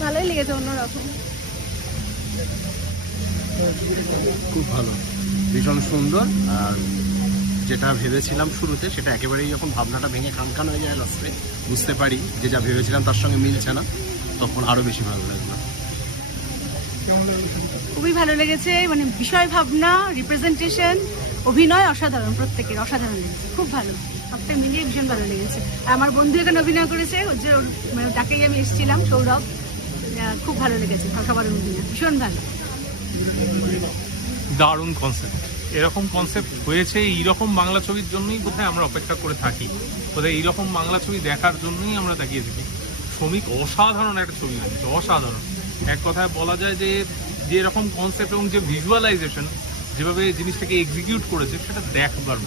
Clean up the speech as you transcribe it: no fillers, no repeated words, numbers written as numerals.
ভালোই লেগেছে, অন্যরকম। খুব ভালো, ভীষণ সুন্দর। আর যেটা ভেবেছিলাম শুরুতে সেটা একেবারেই যখন ভাবনাটা ভেঙে খানখান হয়ে যায় লাস্টে বুঝতে পারি যে যা ভেবেছিলাম তার সঙ্গে মিলছে না, তখন আরো বেশি ভালো লাগলো। খুবই ভালো লেগেছে, মানে বিষয় ভাবনা, রিপ্রেজেন্টেশন, অভিনয় অসাধারণ, প্রত্যেকের অসাধারণ লেগেছে, খুব ভালো, সবটা মিলিয়ে ভীষণ ভালো লেগেছে। আর আমার বন্ধু এখানে অভিনয় করেছে, মানে তাকেই আমি এসেছিলাম, সৌরভ। খুব ভালো লেগেছে সবার অভিনয়, ভীষণ ভালো। দারুণ কনসেপ্ট, এরকম কনসেপ্ট হয়েছে এইরকম বাংলা ছবির জন্যই বোধহয় আমরা অপেক্ষা করে থাকি, বোধহয় এইরকম বাংলা ছবি দেখার জন্যই আমরা তাকিয়ে থাকি। শ্রমিক অসাধারণ একটা ছবি হয়েছে, অসাধারণ। এক কথায় বলা যায় যে যে এরকম কনসেপ্ট এবং যে ভিজুয়ালাইজেশন, যেভাবে জিনিসটাকে এক্সিকিউট করেছে সেটা দেখবার